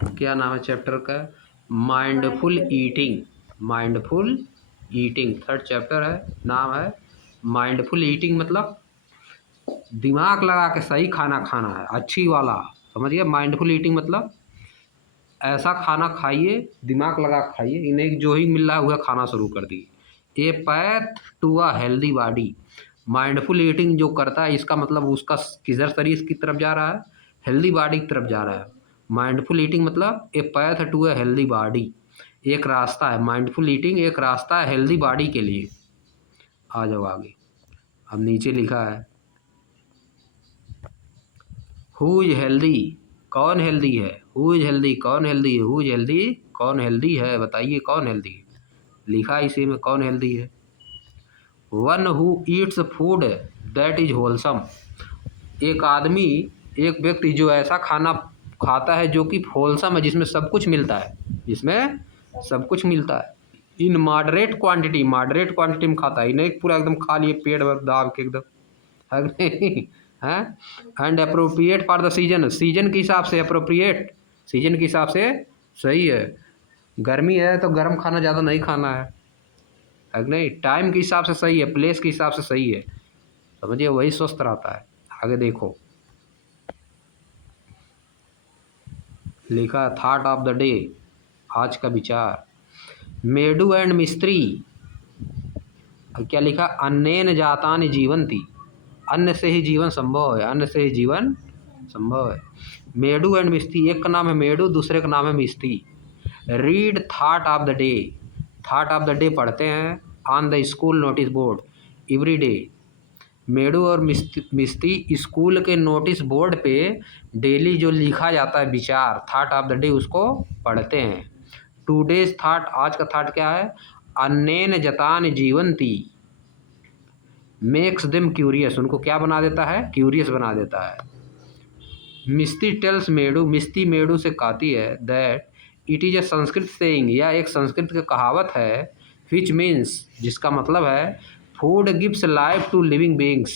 क्या नाम है चैप्टर का? Mindful eating. Mindful eating third chapter है, नाम है माइंडफुल ईटिंग। मतलब दिमाग लगा के सही खाना खाना है, अच्छी वाला। समझिए, माइंडफुल ईटिंग मतलब ऐसा खाना खाइए, दिमाग लगा के खाइए, इन्हें जो ही मिल रहा है वह खाना शुरू कर दिए। A path to a healthy body. Mindful eating जो करता है, इसका मतलब उसका किधर शरीर की तरफ जा रहा है? हेल्दी बॉडी की तरफ जा रहा है। माइंडफुल ईटिंग मतलब a path to a healthy body, एक रास्ता है। माइंडफुल ईटिंग एक रास्ता है हेल्दी बॉडी के लिए। आ जाओ आगे। अब नीचे लिखा है हु इज हेल्दी, कौन हेल्दी है? हु इज हेल्दी, कौन हेल्दी है? हु इज हेल्दी, कौन हेल्दी है? बताइए कौन हेल्दी है? लिखा इसी में कौन हेल्दी है। One who Yeats food that is wholesome. एक आदमी, एक व्यक्ति जो ऐसा खाना खाता है जो कि होलसम है, जिसमें सब कुछ मिलता है, जिसमें सब कुछ मिलता है। In moderate quantity, moderate quantity में खाता है, नहीं पूरा एकदम खा लिए पेट भर दाब के एकदम, है कि नहीं? है। And appropriate for the season, season के हिसाब से अप्रोप्रिएट, सीजन के हिसाब से सही है। गर्मी है तो गर्म खाना ज़्यादा नहीं खाना है कि नहीं? टाइम के हिसाब से सही है, प्लेस के हिसाब से सही है। समझिए, वही स्वस्थ रहता है। आगे देखो, लिखा थॉट ऑफ द डे, आज का विचार। मेडू एंड मिस्त्री। क्या लिखा? अन्नेन जातान जीवंती। अन्न से ही जीवन संभव है, अन्न से ही जीवन संभव है। मेडू एंड मिस्त्री, एक का नाम है मेडू, दूसरे का नाम है Mistry. Read thought of the day. Thought of the day पढ़ते हैं on the school notice board every day. Medu और मिस्त्री स्कूल के नोटिस बोर्ड पे डेली जो लिखा जाता है विचार, थॉट ऑफ द डे, उसको पढ़ते हैं। टूडेज थॉट, आज का थॉट क्या है? अन्नेन जतान जीवंती मेक्स देम क्यूरियस। उनको क्या बना देता है? क्यूरियस बना देता है। मिस्त्री टेल्स मेडू, मिस्त्री मेडू से कहती है that it is a Sanskrit saying, या एक संस्कृत की कहावत है, विच मीन्स, जिसका मतलब है food gives life to living beings,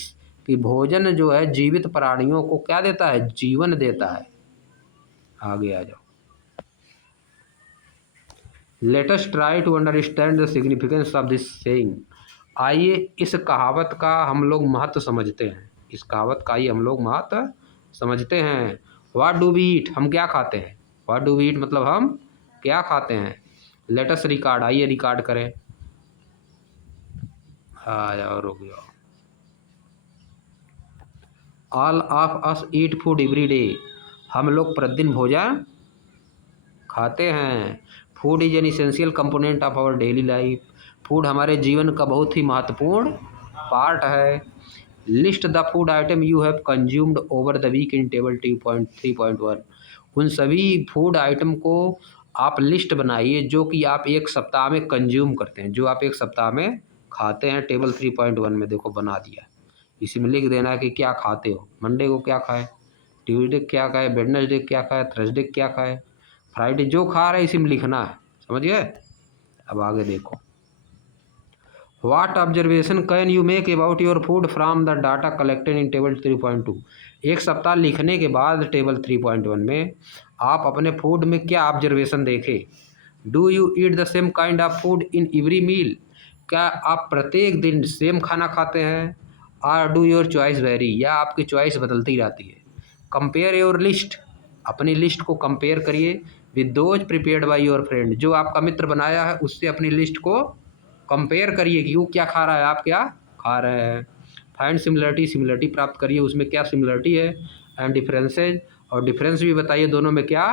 कि भोजन जो है जीवित प्राणियों को क्या देता है? जीवन देता है। आगे आ जाओ। Let us try to understand the significance of this saying. आइए इस कहावत का हम लोग महत्व समझते हैं। इस कहावत का ही हम लोग महत्व समझते हैं। व्हाट डू वी ईट, हम क्या खाते हैं? व्हाट डू वी ईट मतलब हम क्या खाते हैं। लेट अस रिकॉर्ड, आइए रिकॉर्ड करें। आ जाओ, रुक जाओ। All of us eat food every day. हम लोग प्रतिदिन भोजन खाते हैं। Food is an essential component of our daily life. Food हमारे जीवन का बहुत ही महत्वपूर्ण पार्ट है। List the food item you have consumed over the week in table 3.1। उन सभी फूड आइटम को आप लिस्ट बनाइए जो कि आप एक सप्ताह में कंज्यूम करते हैं, जो आप एक सप्ताह में खाते हैं। टेबल 3.1 में देखो बना दिया। इसी में लिख देना है कि क्या खाते हो। मंडे को क्या खाए, ट्यूसडे क्या खाए, वेडनेसडे क्या खाए, थर्सडे क्या खाए, फ्राइडे, जो खा रहे हैं इसी में लिखना है। समझ गए? अब आगे देखो। What observation can you make about your food from the data collected in table 3.2। एक सप्ताह लिखने के बाद टेबल 3.1 में आप अपने फूड में क्या ऑब्जर्वेशन देखें। Do you eat the same kind of food in every meal. क्या आप प्रत्येक दिन सेम खाना खाते हैं? और डू योर चॉइस वेरी, या आपकी चॉइस बदलती रहती है। कंपेयर योर लिस्ट, अपनी लिस्ट को कंपेयर करिए with those prepared by your friend. जो आपका मित्र बनाया है उससे अपनी लिस्ट को कंपेयर करिए कि वो क्या खा रहा है, आप क्या खा रहे हैं। फाइंड सिमिलरिटी, सिमिलरिटी प्राप्त करिए, उसमें क्या सिमिलरिटी है। एंड डिफरेंसेज, और डिफरेंस भी बताइए दोनों में क्या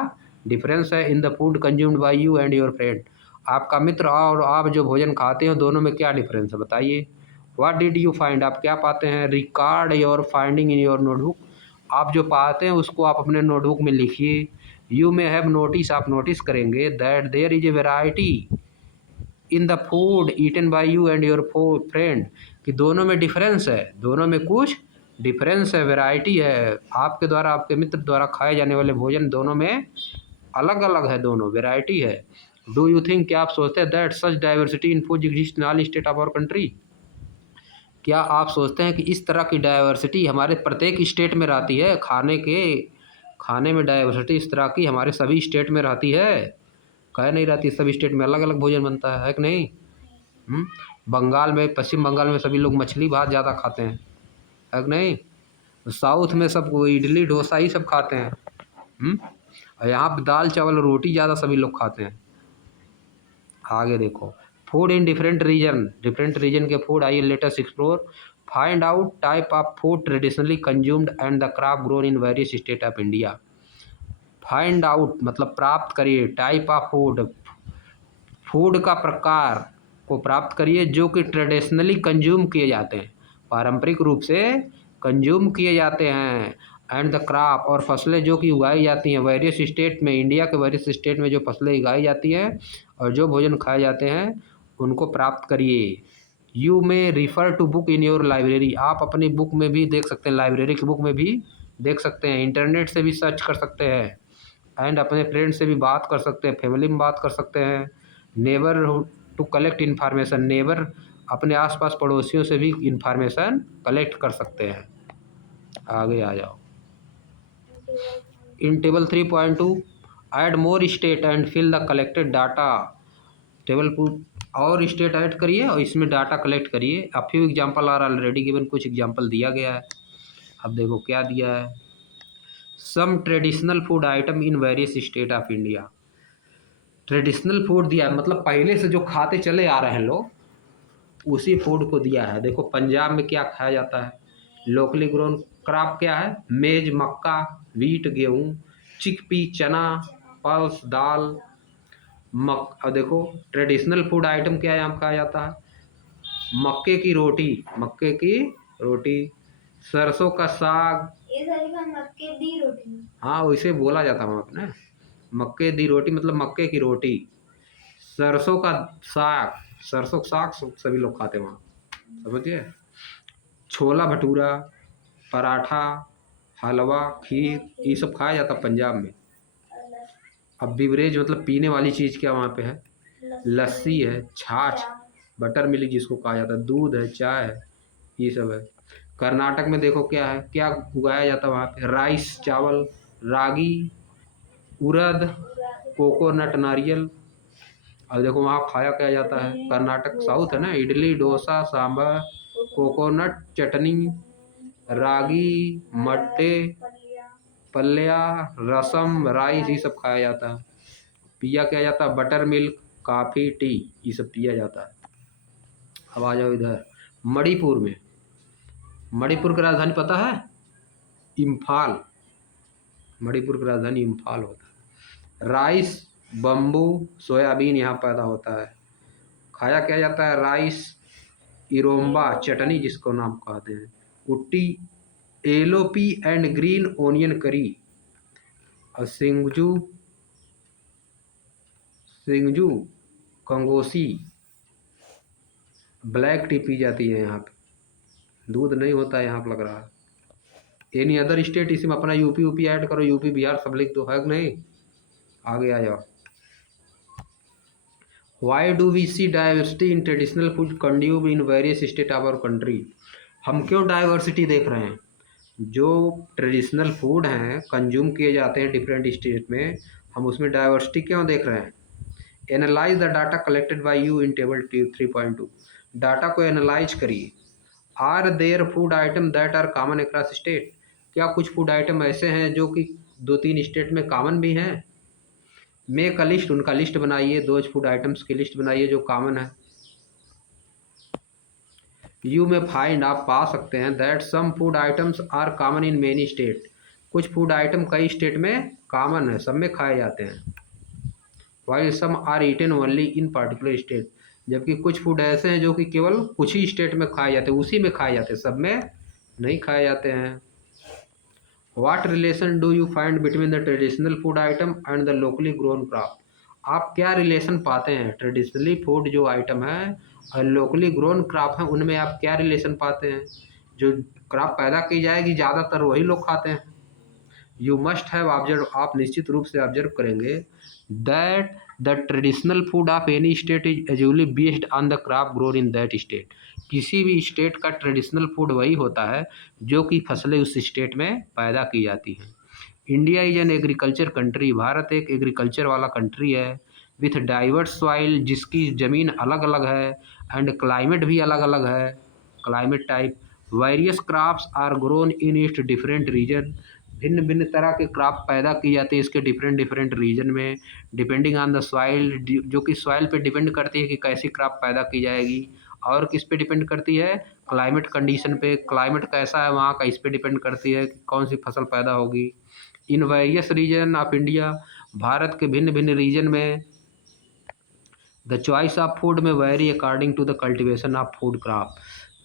डिफरेंस है। इन the food consumed by you and your friend, आपका मित्र और आप जो भोजन खाते हैं दोनों में क्या डिफरेंस है, बताइए। व्हाट डिड यू फाइंड, आप क्या पाते हैं। Record your finding in your notebook, आप जो पाते हैं उसको आप अपने नोटबुक में लिखिए। यू मे हैव नोटिस, आप नोटिस करेंगे that there is a variety in the food eaten by you and your friend, कि दोनों में डिफरेंस है, दोनों में कुछ डिफरेंस है, वैरायटी है। आपके द्वारा, आपके मित्र द्वारा खाए जाने वाले भोजन दोनों में अलग अलग है, दोनों वैरायटी है। डू यू थिंक, क्या आप सोचते हैं that such diversity in food exist in all state of our country. क्या आप सोचते हैं कि इस तरह की डाइवर्सिटी हमारे प्रत्येक स्टेट में रहती है, खाने में डाइवर्सिटी इस तरह की हमारे सभी स्टेट में रहती है, कह नहीं रहती, सभी स्टेट में अलग अलग भोजन बनता है कि नहीं। बंगाल में, पश्चिम बंगाल में सभी लोग मछली भात ज़्यादा खाते हैं, है कि नहीं। साउथ में सब इडली डोसा ही सब खाते हैं। और यहाँ पे दाल चावल रोटी ज़्यादा सभी लोग खाते हैं। आगे देखो, फूड इन डिफरेंट रीजन के फूड, आइए let us explore. Find out type of food traditionally consumed and the crop grown in various state of India. Find out मतलब प्राप्त करिए, टाइप ऑफ फूड, फूड का प्रकार को प्राप्त करिए जो कि ट्रेडिशनली कंज्यूम किए जाते हैं, पारंपरिक रूप से कंज्यूम किए जाते हैं, एंड द क्रॉप और फसलें जो कि उगाई जाती हैं वेरियस स्टेट में, इंडिया के वेरियस स्टेट में जो फसलें उगाई जाती हैं और जो भोजन खाए जाते हैं उनको प्राप्त करिए। You may refer to book in your library, आप अपनी बुक में भी देख सकते हैं, लाइब्रेरी की बुक में भी देख सकते हैं, इंटरनेट से भी सर्च कर सकते हैं, एंड अपने फ्रेंड से भी बात कर सकते हैं, फैमिली में बात कर सकते हैं। Neighbour to collect information, neighbour अपने आसपास पड़ोसियों से भी इन्फॉर्मेशन कलेक्ट कर सकते हैं। आगे आ जाओ। In table 3.2 add more state and fill the collected data. Table और स्टेट ऐड करिए और इसमें डाटा कलेक्ट करिए। A few example are already given, कुछ एग्जाम्पल दिया गया है। अब देखो क्या दिया है, some traditional food item in various state of India. Traditional food दिया है मतलब पहले से जो खाते चले आ रहे हैं लोग उसी फूड को दिया है। देखो पंजाब में क्या खाया जाता है, लोकली ग्रोन क्रॉप क्या है, मेज मक्का, वीट गेहूँ, चिकपी चना, पल्स दाल, और देखो ट्रेडिशनल फूड आइटम क्या है यहाँ खाया जाता है, मक्के की रोटी, सरसों का साग, मक्के दी रोटी, हाँ वैसे बोला जाता है वहाँ पे ना, मक्के दी रोटी मतलब मक्के की रोटी, सरसों का साग सभी लोग खाते हैं वहाँ, समझिए। छोला भटूरा, पराठा, हलवा, खीर, ये सब खाया जाता है पंजाब में। अब बिवरेज मतलब पीने वाली चीज़ क्या वहाँ पे है, लस्सी है, छाछ, बटर मिल्क जिसको कहा जाता है, दूध है, चाय है, ये सब है। कर्नाटक में देखो क्या है, क्या उगाया जाता है वहाँ पे, राइस चावल, रागी, उड़द, कोकोनट नारियल। और देखो वहाँ खाया क्या जाता है, कर्नाटक साउथ है ना, इडली डोसा सांभर, कोकोनट चटनी, रागी मड्डे, पल्लिया, रसम, राइस, ये सब खाया जाता है। पिया क्या जाता है, बटर मिल्क, काफ़ी, टी, ये सब पिया जाता है। अब आ जाओ इधर मणिपुर में, मणिपुर की राजधानी पता है, इम्फाल, मणिपुर की राजधानी इम्फाल होता है। राइस, बम्बू, सोयाबीन यहाँ पैदा होता है। खाया क्या जाता है, राइस, इरोम्बा चटनी जिसको नाम कहते हैं, उट्टी, एलोपी एंड ग्रीन ओनियन करी, और सिंगजू कंगोसी, ब्लैक टी पी जाती है यहाँ पे, दूध नहीं होता है यहाँ पे लग रहा है। एनी अदर स्टेट, इसमें अपना यूपी ऐड करो, यूपी बिहार सब लिख दो, है कि नहीं। आगे आ जाओ। Why do we see diversity in traditional food consume in various state of our country. हम क्यों डाइवर्सिटी देख रहे हैं, जो ट्रेडिशनल फूड हैं कंज्यूम किए जाते हैं डिफरेंट स्टेट में, हम उसमें डाइवर्सिटी क्यों देख रहे हैं। Analyse the data collected by you in table 3.2। Data को एनालाइज करिए। Are there food item that are common across state, क्या कुछ फूड आइटम ऐसे हैं जो कि 2-3 स्टेट में कॉमन भी हैं। मेक अ लिस्ट, उनका लिस्ट बनाइए, दो फूड आइटम्स की लिस्ट बनाइए जो कॉमन है। यू में फाइंड, आप पा सकते हैं that some food items are common in many state, कुछ फूड आइटम कई स्टेट में कॉमन है, सब में खाए जाते हैं। While some are eaten only in particular state, जबकि कुछ फूड ऐसे हैं जो कि केवल कुछ ही स्टेट में खाए जाते हैं, उसी में खाए जाते हैं, सब में नहीं खाए जाते हैं। What relation do you find between the traditional food item and the locally grown crop, आप क्या रिलेशन पाते हैं ट्रेडिशनली फूड जो आइटम है और लोकली ग्रोन क्रॉप है, उनमें आप क्या रिलेशन पाते हैं। जो क्रॉप पैदा की जाएगी ज़्यादातर वही लोग खाते हैं। यू मस्ट हैव ऑब्जर्व, आप निश्चित रूप से ऑब्जर्व करेंगे that the traditional food of any state is usually based on the crop grown in that state, किसी भी स्टेट का ट्रेडिशनल फूड वही होता है जो कि फसलें उस स्टेट में पैदा की जाती हैं। India is an agriculture country, Bharat एक एग्रीकल्चर वाला कंट्री है। विथ डाइवर्स सॉइल, जिसकी ज़मीन अलग अलग है, एंड क्लाइमेट भी अलग अलग है, climate type. Various crops are grown in its different region, भिन्न भिन्न तरह के क्रॉप पैदा की जाती है इसके डिफरेंट डिफरेंट रीजन में, डिपेंडिंग ऑन द सॉइल, जो कि सॉइल पे डिपेंड करती है कि कैसी क्रॉप पैदा की जाएगी, और किस पे डिपेंड करती है, क्लाइमेट कंडीशन पे, क्लाइमेट कैसा है वहाँ का, इस पे डिपेंड करती है कि कौन सी फसल पैदा होगी। In various region of India, भारत के भिन्न भिन्न रीजन में, the choice of food may vary according to the cultivation of food crop,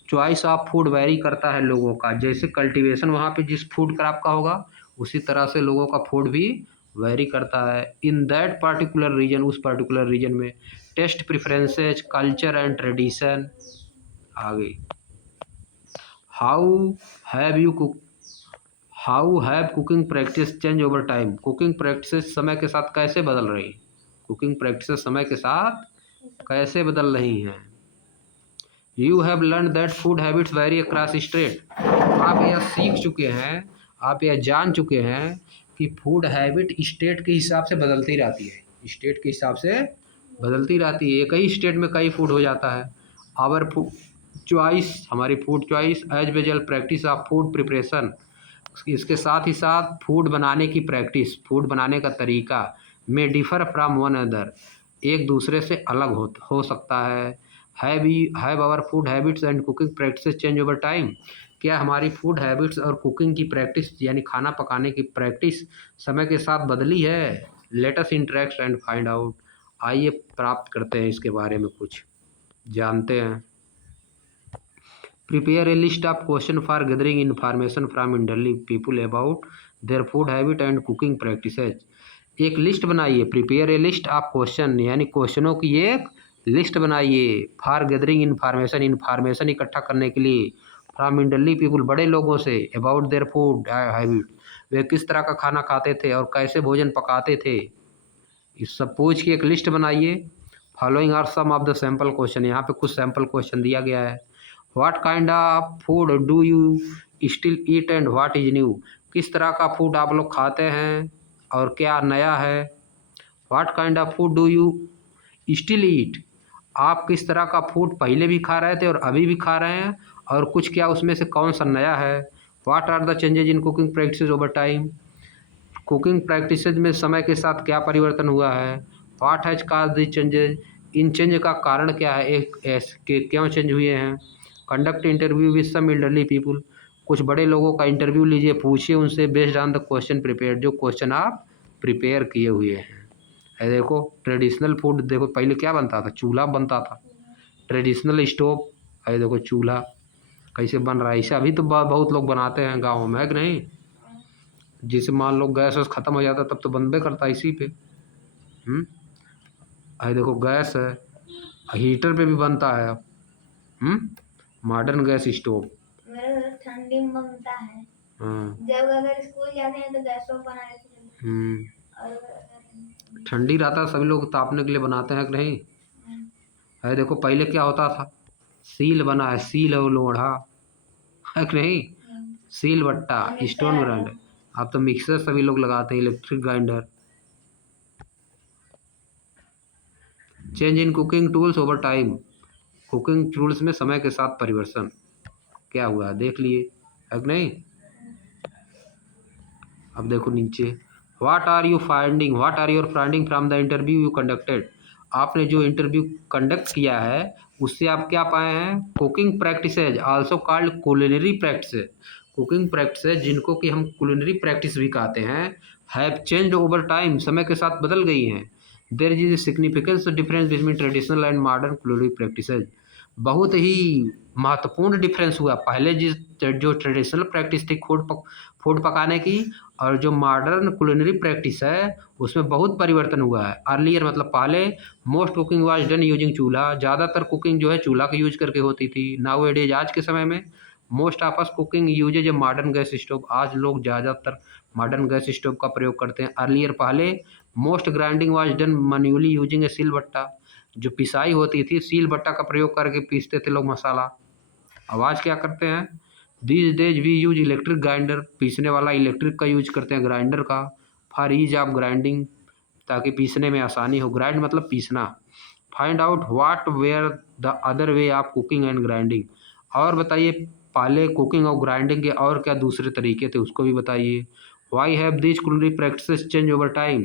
choice of food vary करता है लोगों का, जैसे कल्टीवेशन वहाँ पे जिस फूड क्रॉप का होगा उसी तरह से लोगों का फूड भी वेरी करता है। इन दैट पार्टिकुलर रीजन, उस पार्टिकुलर रीजन में, taste preferences, culture and tradition. आगे, how have you cook, how have cooking practice change over time, cooking practice समय के साथ कैसे बदल रही, कुकिंग प्रैक्टिस समय के साथ कैसे बदल रही हैं। You have learn that food habits vary across state, आप यह सीख चुके हैं, आप यह जान चुके हैं कि फूड हैबिट स्टेट के हिसाब से बदलती रहती है, स्टेट के हिसाब से बदलती रहती है, एक ही स्टेट में कई फूड हो जाता है। आवर फूड चॉइस, हमारी food choice, as well practice of food preparation, इसके साथ ही साथ फूड बनाने की प्रैक्टिस, फूड बनाने का तरीका में डिफ़र फ्रॉम वन अदर, एक दूसरे से अलग हो सकता है। Have our food habits and cooking practice change over time, क्या हमारी फूड हैबिट्स और कुकिंग की प्रैक्टिस यानी खाना पकाने की प्रैक्टिस समय के साथ बदली है। Let us interact and find out, आइए प्राप्त करते हैं इसके बारे में कुछ जानते हैं। Prepare a list of question for gathering information from Indian people about their food habit and cooking practices, एक लिस्ट बनाइए, prepare a list of question यानी क्वेश्चनों की एक लिस्ट बनाइए, फॉर गैदरिंग इन्फॉर्मेशन, इन्फॉर्मेशन इकट्ठा करने के लिए, फ्रॉम इंडियन पीपुल, बड़े लोगों से, अबाउट देयर फूड हैबिट, वे किस तरह का खाना खाते थे और कैसे भोजन पकाते थे, इस सब पूछ के एक लिस्ट बनाइए। Following are some of the sample question, यहाँ पे कुछ सैम्पल क्वेश्चन दिया गया है। What kind of food do you still eat and what is new, किस तरह का फूड आप लोग खाते हैं और क्या नया है। What kind of food do you still ईट, आप किस तरह का फूड पहले भी खा रहे थे और अभी भी खा रहे हैं, और कुछ क्या उसमें से कौन सा नया है। What are the changes in cooking practices over time, cooking practices में समय के साथ क्या परिवर्तन हुआ है। What has cause the changes, इन चेंज का कारण क्या है, एक के क्यों चेंज हुए हैं। Conduct interview with some elderly people, कुछ बड़े लोगों का इंटरव्यू लीजिए, पूछिए उनसे based on the question prepare, जो क्वेश्चन आप प्रिपेयर किए हुए हैं। है देखो ट्रेडिशनल फूड, देखो पहले क्या बनता था, चूल्हा बनता था, ट्रेडिशनल स्टोव, है देखो चूल्हा कैसे बन रहा है, ऐसा अभी तो बहुत लोग बनाते हैं गाँव में, है कि नहीं। जिसे मान लो गैस वैस ख़त्म हो जाता तब तो बनबे करता इसी पे। है देखो गैस है, हीटर पे भी बनता है। मॉडर्न गैस स्टोव मेरे घर ठंडी में बनता है। हाँ, जब अगर स्कूल जाते हैं तो गैस पर बना लेते हैं, और ठंडी रहता है सभी लोग तापने के लिए बनाते हैं कि नहीं। है देखो पहले क्या होता था, सील बना है, सील और लोढ़ा, है कि नहीं, सील बट्टा, स्टोन ग्राइंडर, अब तो मिक्सर सभी लोग लगाते हैं, electric grinder. Change in cooking tools over time, cooking tools में समय के साथ परिवर्तन क्या हुआ है देख लिए, है कि नहीं। अब देखो नीचे, what are you finding, what are your finding from the interview you conducted, आपने जो इंटरव्यू कंडक्ट किया है उससे आप क्या पाए हैं। Cooking practices also called culinary practices, cooking practices जिनको कि हम कुलिनरी प्रैक्टिस भी कहते हैं, हैव चेंज्ड ओवर टाइम, समय के साथ बदल गई हैं। There is significance difference between traditional and modern culinary practices, बहुत ही महत्वपूर्ण डिफरेंस हुआ, पहले जो ट्रेडिशनल प्रैक्टिस थी फूड पकाने की, और जो मॉडर्न कुलिनरी प्रैक्टिस है उसमें बहुत परिवर्तन हुआ है। अर्लियर मतलब पहले, most cooking was done using चूल्हा, ज़्यादातर कुकिंग जो है चूल्हा का यूज करके होती थी। नाउ एडेज आज के समय में, most of us cooking usage a modern gas stove, आज लोग ज़्यादातर मॉडर्न गैस स्टोव का प्रयोग करते हैं। अर्लियर पहले, most grinding was done manually using ए सिल बट्टा, जो पिसाई होती थी सील बट्टा का प्रयोग करके पीसते थे लोग मसाला। अब आज क्या करते हैं, these days we use electric grinder, पीसने वाला इलेक्ट्रिक का यूज करते हैं, ग्राइंडर का। फॉर ईज ऑफ ग्राइंडिंग, ताकि पीसने में आसानी हो। ग्राइंड मतलब पीसना। Find out what were the other way of cooking and grinding, और बताइए पहले कुकिंग और ग्राइंडिंग के और क्या दूसरे तरीके थे, उसको भी बताइए। Why have these culinary practices change over time,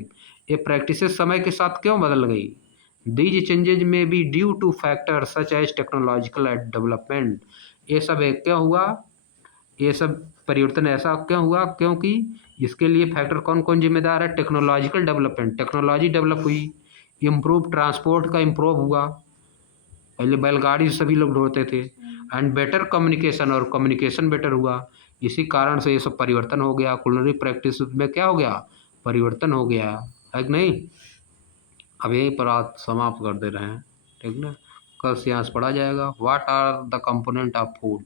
ये प्रैक्टिसेस समय के साथ क्यों बदल गई। These changes may be due to factor such as technological development, ये सब क्यों हुआ, ये सब परिवर्तन ऐसा क्यों हुआ, क्योंकि इसके लिए फैक्टर कौन कौन जिम्मेदार है। टेक्नोलॉजिकल डेवलपमेंट, टेक्नोलॉजी डेवलप हुई। इम्प्रूव, ट्रांसपोर्ट का इम्प्रूव हुआ, पहले बैलगाड़ी से सभी लोग ढोते थे। एंड बेटर कम्युनिकेशन, और कम्युनिकेशन बेटर हुआ। इसी कारण से ये सब परिवर्तन हो गया। कुलिनरी प्रैक्टिस में क्या हो गया, परिवर्तन हो गया, है कि नहीं। अब यहीं पर आज समाप्त कर दे रहे हैं, ठीक ना। कल से यहाँ से पढ़ा जाएगा what are the component of food.